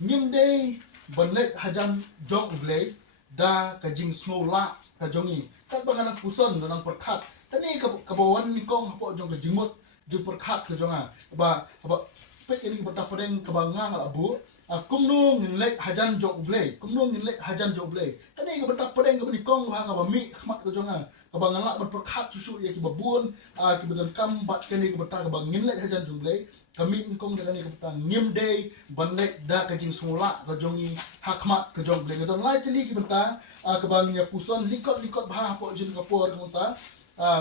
Nim day banlet hajan jong blay da ka jing smola ka jongi kat bangana puson nang perkat tani ka bawan ni kong hapo jong ka jingmut jong perkat ka jonga ba pek ini ka padeng ka bangang abu kumnu ngin lek hajan jong blay kumnu ngin lek hajan jong blay tani ka padeng ka ni kong ha ka ba mi khmat ka jonga ka bangala ber perkat susu ya ki babun ki badan kam bat kani ka ka bangin lek hajan jong blay kami ingkong dengan ni kebetulan ngim day banlek da kajing semula kajongi hakmat kajong bleng don lai tili kebetulan kebangnya puson likot bah po jin kapor kebetulan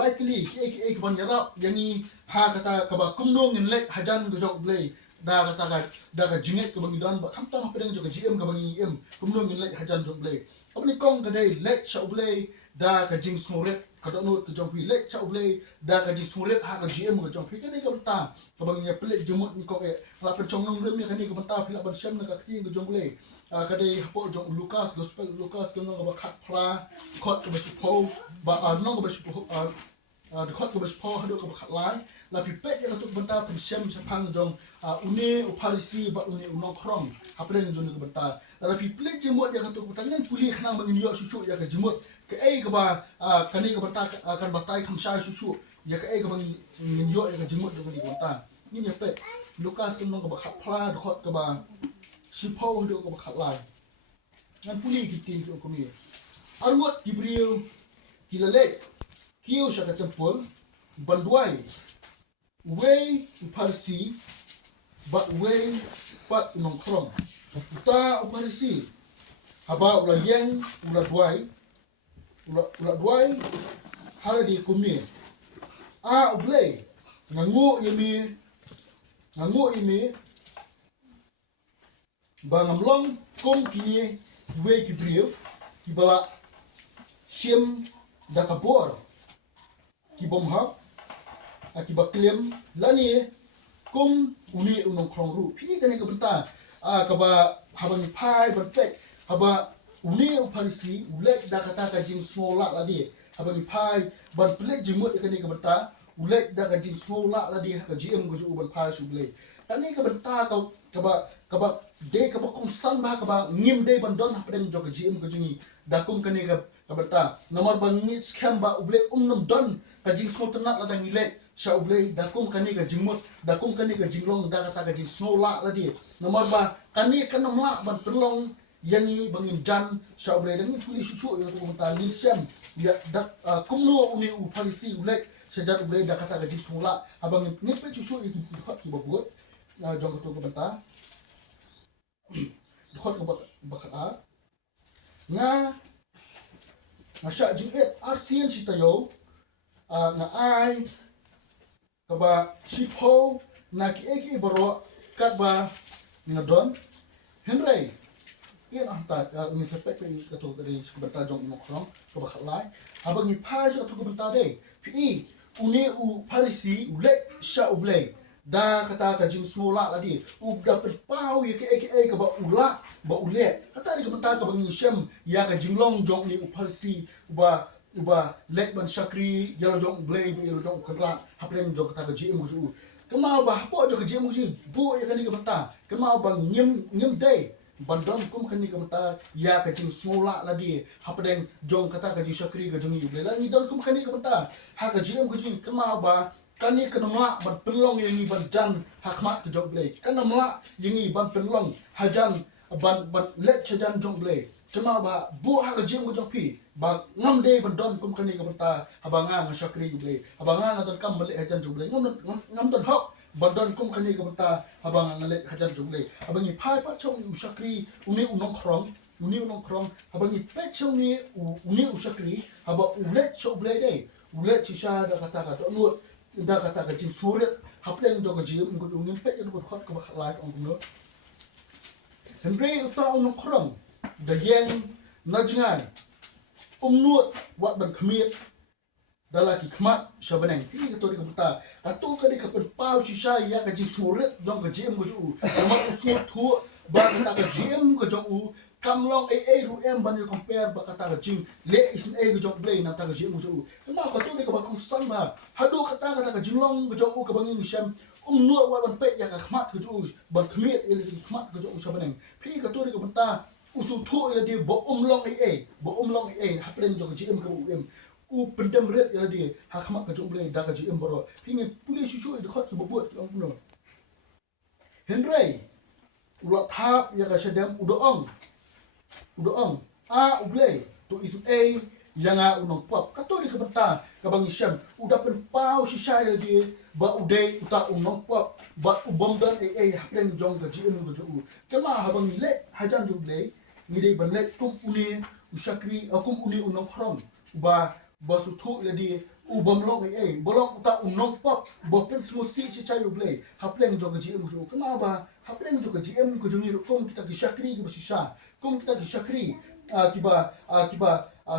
lai tili ke kebang yarap yang ni ha kata kaba kumnong ngin lek hajan kajong bleng da kata da kajinget kebang don ba kamtang apa dengan juga gm kebang im kumnong ngin lek hajan jong bleng apa ni kong kadai lek shau bleng da kajing smuret kadang tu jong pi lek chau blei da ka ji suret ha ka gm ka jong pi ka ni ka benta ka bang nya plek jumut ni ko e la pen chong nong rem ka ni ka benta pi la ban shem na ka ti ka jong blei ka dei hapo jong Lucas gospel Lucas ka no ka ba khat phra khot ka ba su pho ba no ka ba su pho de khot ka ba su pho ha do ka ba khat lai la pi pek ya ka tu benta pen shem sa phang jong une uparisi ba une unong khrong ha pen jong ka benta la pi plek jumut ya ka tu ka ngan puli khnang bang ni yo su ya ka jumut ke ka ba kani ka bata akan batai khamsai susu ya ka ka bang nyo ya ka jimut ka di bata ni ne pe Lucas kan nong ka ba khat phla de khot ka ba sipo de ka ba khat lai ngan puli kitin ko mi arwat Gibril kilale kiu sha ka tempol banduai way parsi but way pat nong krom ta parsi haba ulah yang ulah duai ulah duai hal di kumi ublay ngangu yemi bangamlong kum kini we Gibril kibala shim dakabor kibomha akibaklem lani kum uni unong krong ru pi kani kabenta kaba habang pai berpek haba uni uparisi ulek da kata ka jing smola ladi habang pai ban plek jimut kani ka benta ulek da ka jing smola ladi ka gm go ju ban pai su ble tani ka benta ka de ka ba konstan ba ka ba ngim de ban don hapen jo ka gm go jingi da kum kani ka benta nomor ban ni scam ba uble nam don ka jing smol tenat lada ngilek sha uble da kum kani ka jingmut da kum kani ka jinglong da kata ka jing smola ladi nomor ba kani ka namla ban perlong yangi bangin jan sha ble dang puli susu ya tu mata ni syam ya dak kumno uni uparisi ulek sejat ble da kata gaji semula abang ni pe susu itu dekat ki babuat jong tu ko benta dekat ko bakata nga sha jinget arsian sitayo nga ai kaba sipo na ki eki baro kat ba ngadon Henry ian anta ni sepek pe kato dari sebentar jong nokrom ko bakhlai abang ni pa jo to bentar de pi uni u parisi ulek sha uble da kata ka jing smola ladi u da pe pau ye ke ka ba ule kata di bentar ka bang ni shem ya ka jinglong jong ni u parisi uba lek ban shakri yalo jong uble yalo jong kra hapren jong kata ka jing mu kemau ba po jo ka jing mu bu ya kan ni bentar kemau bang nyem day bandam kum kani kamta ya ka jing smola ladi hapadeng jong kata ka jing shakri ka jong yuble la ni don kum kani kamta ha ka jing ka jing kama ba kani kanamla ban pelong yang ban jan hakmat ka jong ble kanamla yang ban pelong hajan ban let chajan jong ble kama ba bu ha ka jing ka jong pi ba ngam de ban don kum kani kamta habanga nga shakri yuble habanga nga don kam ble hajan jong ble ngam don hok bandon kum kani ka bata habang ngale hajar jungle habang ni pai pa chong usakri uni unong krong habang ni pe chong ni uni usakri haba ulet choble de ulet chisha da kata ka do da kata ka jin suret hapleng jo ka jim ko uni pe ko khot ka ba khalai ong no henry uta unong krong da yeng na jingan nuot wat ban khmiet dalaki khmat shabaneng ti ka tori ka buta atu ka di ka pen pau chi sha ya ka ji suret dong ka jim go ju ma ku su thu ba ka ka jim go jo u kam long ru em ban you compare ba ka ta ka jim le is go jo play na ta ka jim go ju ma ka tori ka ba kong san ba hadu ka ta ka jim long go jo u ka bangin sham nuat wa ban pe ya ka khmat ke ju ban khmiet ele khmat ke ju sabaneng phi ka to ka banta usu thu ele di bo long bo long haplen jo ji em ka em u pendem red ele di ha khmat ke ju ble da ka ji em boro phi nge puli su de khot ke bobot ke ong no henry ulat thap ya ka sedem udoong a uble to isu yang unong pop kato di kabanta kabang isyam udah pen pau si saya di ba uday uta unong pop ba ubom dan haplen jong ka ji enu ka ju kema habang le hajan juble ngide banle kum uni usakri akum uni unong khrong ba su thu le di ubom long bolong uta unong pop bo pen smusi si chai uble haplen jong ka ji enu ju kema ba haplen jong ka ji enu ka ju ni kum kita ki sakri ki basisha kum kita ki sakri kiba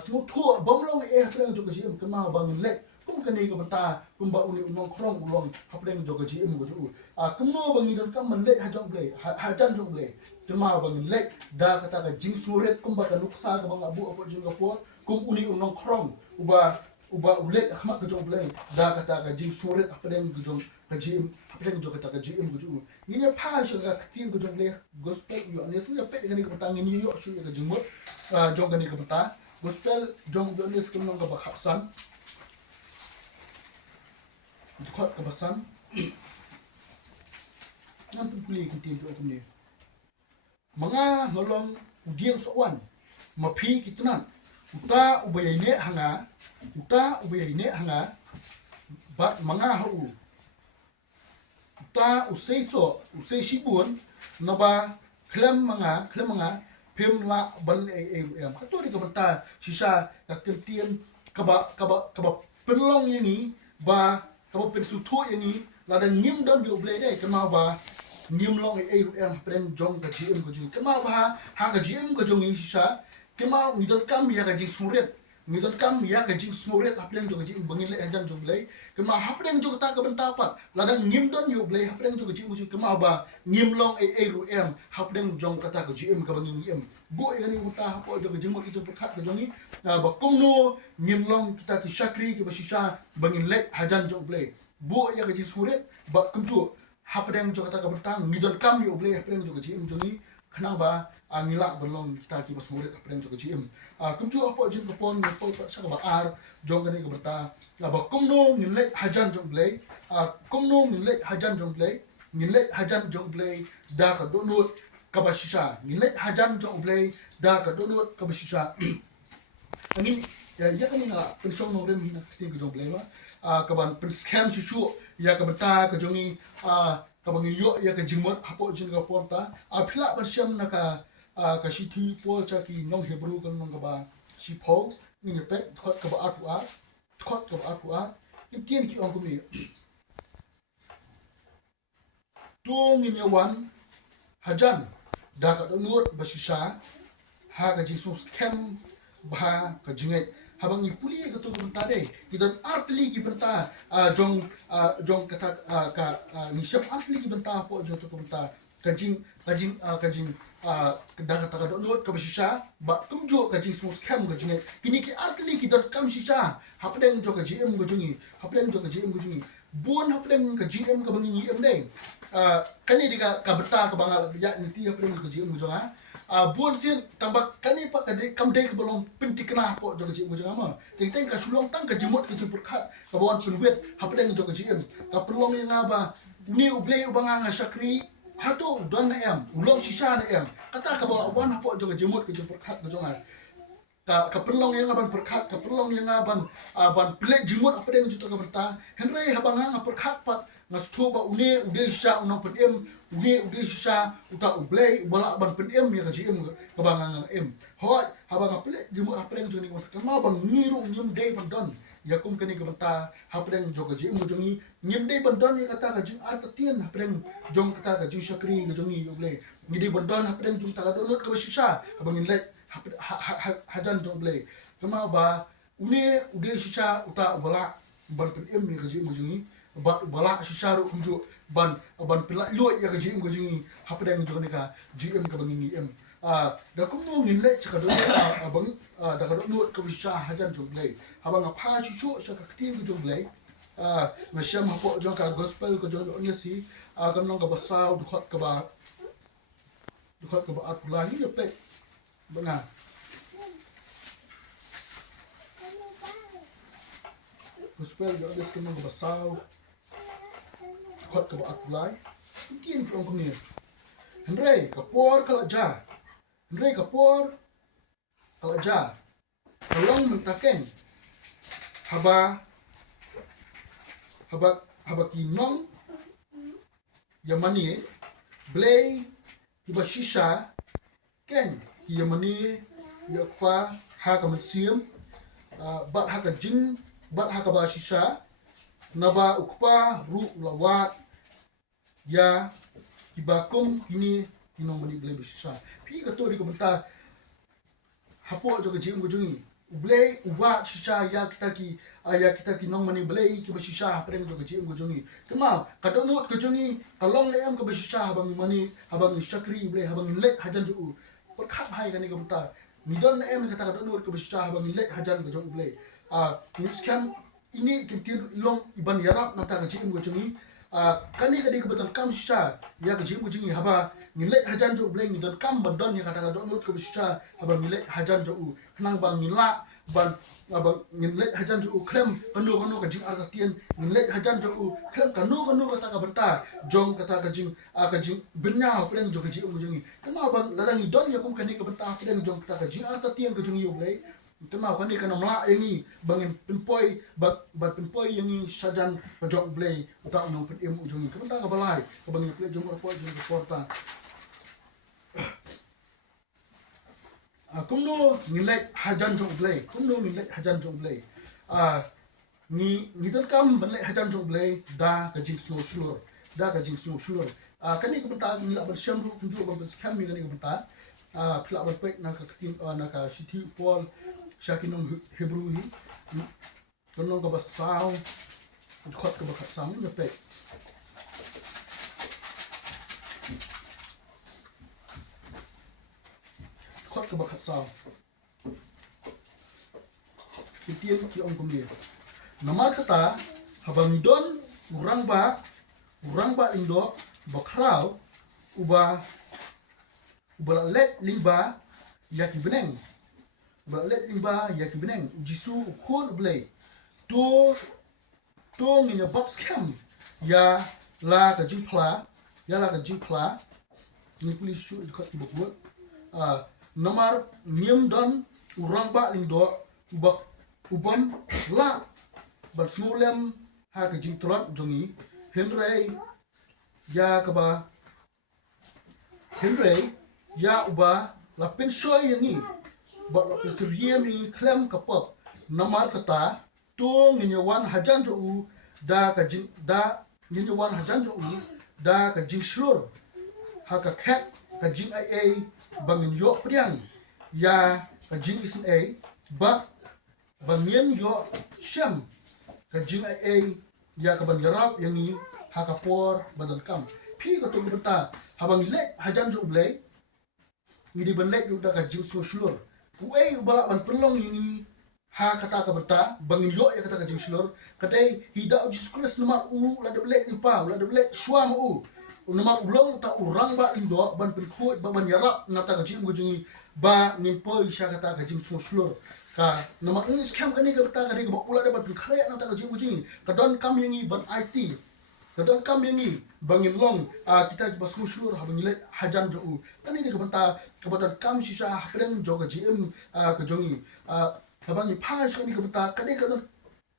semua thua bonglong haplen jo kaji em kema bangin le kum kani ka banta kum ba uni unong khrong ulong haplen jo kaji em go ju kumno bangi don kam man le hajong ble hajan jong ble kema bangin le da kata ka jing suret kum ba ka nuksa ka bang abu apo jing apo kum uni unong khrong uba ulet khmat ka jong ble da kata ka jing suret haplen go jong kaji em haplen jo kata ka ji em go ju ni ne pha sha ka tin go jong ble gospel yo ne su ya pe ngani ka banta ngini yo shu ka jing mo jong kani ka banta gospel jong jones kum nong ka bakhasan khot ka basan nan tu puli ki tin ko ni manga ngolong udiang sowan mapi kitnan uta ubayai ne hanga bat manga hu uta usei shibun naba klem manga pem la ban em kato di kabanta sisa ka kentian kaba penlong ini ba kaba pensuto ini la dan nim don bi oble dai kama ba nim long em pren jong ka gm ko jing kama ba ha ka gm ko jong ini sisa kama ni don kam ya ka jing suret ni don kam ya ka jing suret aplen jo ka jing bangin le enjang jong le kama hapren jo ta ka banta pat la dan nim don yo ble hapren jo ka jing ko kama ba nim long em hapren jong kata ka gm ka bangin em bu yani uta hapo jo ka jing mo kita perkat ka jongi ba kumno nim long kita ki sakri ki basisa bangin le hajan jong ble bu ya ka jing suret ba kumju hapren jo kata ka banta ni don kam yo ble hapren jo ka jing jongi kenang ba angila belong kita ki bas murid apa yang juga GM kumju apa jin kapon ngapol pa sa ba ar jong gani ka bata ba kumno nilek hajan jong blay kumno nilek hajan jong blay nilek hajan jong blay da ka donut ka basisha nilek hajan jong blay da ka donut ka basisha angin ya kan nga pensong no rem hina tin ka jong blay ba ka ban pen scam chuchu ya ka bata ka jongi ka bangin yo ya ka jingmot hapo jin ka porta phila bersiam na ka sithi pol cha ki nong hebru kan nong ka ba si pho ni ne pe khot ka ba atua ki tien ki ong ku ni to ni ne wan hajan da ka do nuot ba shisha ha ka jesus kem ba ka jingai habang ni puli ka to benta de ki don artli ki benta jong kata ka ni shep artli ki benta po jong to benta kajing da kata ka do ka bisha ba kumjo kajing small scam ka jinge kini ki artli ki don kam shisha hapden jo ka gm ka jungi bon hapden ka gm ka bangi em dei kani diga ka benta ka bangal ya ni ti hapden ka gm ka jonga buon sin tambah kani pak kadi kam dei ke belong pinti kena po jo kaji mo jama teng ka sulong tang ka jimot ka jipur khat ka bawan pinwet hapden jo kaji em ka pelong yang aba ni ublei ubanga nga sakri hatu don na em ulong sisa na em kata ka bawa wan po jo ka jimot ka jipur khat ka jonga ka pelong yang aban perkhat ka pelong yang aban plek jimot hapden jo ka benta henry habanga nga perkhat pat ngasto ba ude sisa unong pen ude sisa uta ublei bola ban pen ya ka gm ka bangang em hoi habanga plek jimu hapren joni ko kama bang niru nyim dei ban don ya kum kani ka banta hapren jo ka gm joni nyim dei ban don ya kata ka jing art tien hapren jong kata ka jing sakri ka joni ublei ni dei ban don hapren jong ta ka donot ka sisa habangin le hajan jong ublei kama ba ude sisa uta bola ban pen ya ka gm joni bala shisharu kumju ban pila lo ya ka gm ko jingi hapdang jo ka gm ka bangi em da kum no ngin le chaka do abang da ka do no ka bisha hajan jo blai habang pha chu chu sa ka tin ko jo blai Ngasya hapo jong ka gospel ko jong nya si kanong ka basaw dukhot ka ba at lahi ya pe bana gospel jong des kanong ka basaw dukhot ka ba at lahi mungkin prong kumir Henry kapor kala ja Henry kapor kala ja kalong mentaken haba kinong yamani blay hiba shisha ken yamani yakwa haka matsiam bat haka jin bat haka ba shisha naba ukpa ru lawat ya hibakum ini kinong mani blay shisha pi kato di komentar hapo jo kejim gujungi blay uwa shisha ya kita ki nong mani blay ki bashisha preng jo kejim gujungi kema kadonot gujungi kalong le am ke bashisha habang mani habang shakri blay habang le hajan ju perkhat hai kan ni komentar midon em kata kadonot ke bashisha habang le hajan gujung blay miskan ini kintir long iban yarap nata kejim gujungi kani kadi kebetulan kam shisha ya kejim gujungi haba nilai hajan jo bleng don kam bandon ya kata don ke bisha abang nilai hajan jo kenang bang nila ban abang nilai hajan jo klem kanu ka jing argatian nilai hajan jo klem kanu kata ka benta jong kata ka jing benya preng jo ka jing ujungi kenal bang larang don ya kum kani ka benta kiden jong kata ka jing argatian ka jing yo blai kenal kani kana mla yangi bangin pinpoi bat pinpoi yangi sajan ka jong blai utak no pin em ujungi ka benta ka balai ka bangin play jong report jong reporta kumno nilai hajan jong blay kumno nilai hajan jong blay ni dan kam banlai hajan jong blay da ka jing snow shulur kani ko benta nila ban syam ru kunju ban scam mi kani ko benta kla ban pe na ka tin na ka city pol shakinong hebrew hi kono ka basaw khot ka bakhat sam ni pe khot ka bakhat saw kitian ki ong kumir namar kata habang don urang ba indo bakraw uba let limba yaki beneng jisu khon blay to nginya box cam ya la ka jimpla ni police shoot khot ki bukut namar niem don urang ba indo uban la ban smolem ha ka jing trot jongi henry ya uba la penshoy yangi ba la pensriem ni klem kapop namar kata to nginyawan hajan jo u da nginyawan hajan jo u da ka jing slur ha ka khat ka jing ai bangin yo priang ya ka jing isin ai bangien yo syam ka jing ai ya ka ban yarap yangi ha ka por badan kam pi ko to benta habang le hajan jo blay ngidi ban le yu da ka jing so shulur uai bala ban pelong yangi ha kata ka benta bangin yo ya kata ka jing shulur kadai hida Jesus nomor u la de blek lipa la de blek shwa u nomor ulong ta urang ba indo ban pelkut ba ban yarap ngata ka jing gujungi ba nin poi sha kata ka jing so shulur ka nomor ini scam kani ka benta kani ka ula de ban khare ngata ka jing gujungi ka don kam yangi ban IT kadon kam yangi bangin long kita bas musyur habang nilai hajan jo kani ni ka benta ka badan kam shisha hreng jo ka GM ka jongi habang ni pa kani ka benta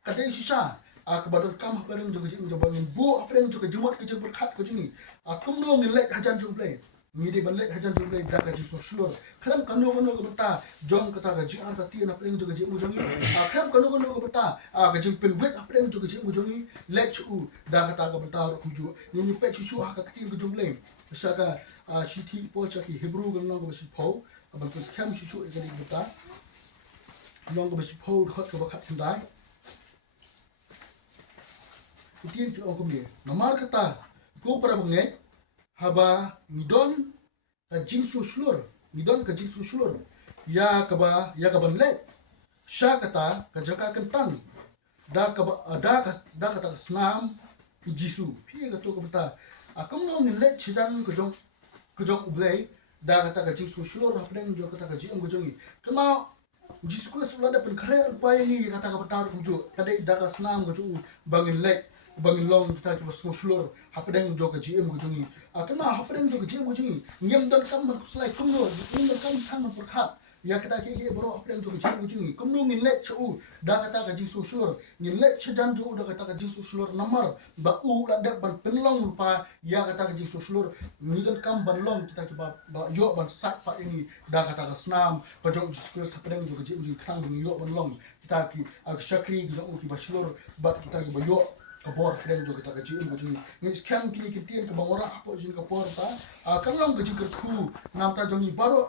kadai shisha kebadan kam hapreng jo kejing jo bangin bu hapreng jo kejumot kejing berkat kejingi kumno nilai hajan jo play ngide ban lek hajan jo play da ka jing so shulur kram kanu ka benta jong kata ka jing arta ti na hapreng jo kejing jongi kram kanu ka benta ka jing pen wet hapreng jo kejing jongi lek chu da kata ka benta ro kuju ni pe chu ha ka ktin ko jong play saka city po cha ki hebrew gan nong ko si po ban ko scam chu ka ni benta nong ko si po khot ka bakhat ndai Itin ki ong kumye namar kata ko para bangay haba midon ka jing su slur ya kaban let sya kata ka jaka kentang da kata snam jisu pi ka to ka bata akam no min le chidan ko jong ublay da kata ka jing su shlor hapdeng jo kata ka jing ko jongi kama jisu ko sula da pen khare al pai ni kata ka bata ko jo kade da ka snam ko ju bangin le bangin long kita ki su shlor hapdeng jo ka jing ko jongi kama hapdeng jo ka jing ko jongi nyem dan kam man kuslai kum no nyem dan kam kan man perkhat ya kata ke bro hapdeng jo ka jing ko jongi kum no min le chu da kata ka jing su shlor min le chajan jo da kata ka jing su shlor namar ba u la da ban penlong lupa ya kata ka jing su shlor ni dan kam ban long kita ki ba yo ban sat pa ini da kata ka snam ba jo skur sapdeng jo ka jing khang ban yo ban long kita ki ak shakri jo ki ba shlor ba kita ki ba yo ka bor freng jo kita ka jing ko jing ni skam ki ki tien ka bangora apo jing ka por ta kan long ka jing ka khu nam ta jo ni baro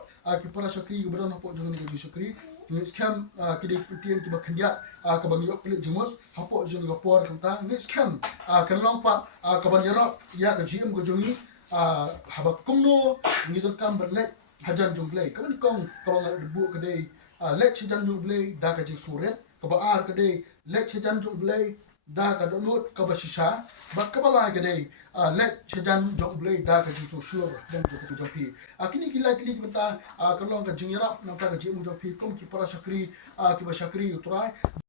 ki para shakri ki baro apo jo ni ka shakri ni skam ki de ki tien ki ba khandia ka bang yo plik jumos apo jo ni ka por ta ni skam kan long pa ka ban yaro ya ka jing ko jing ni habak kumno ni don kam ban le hajan jungle ka ban kong ka bang bu ka de le chijan jungle da ka jing suret ka ba ar ka de le chijan jungle da ka donut ka ba shisha ba ka ba la ka de let chijan jungle da ka jing so sure dan ko ko pi akini ki la kli ka long ka jing yara na ka jing mo pi kom ki para shakri ki ba shakri utrai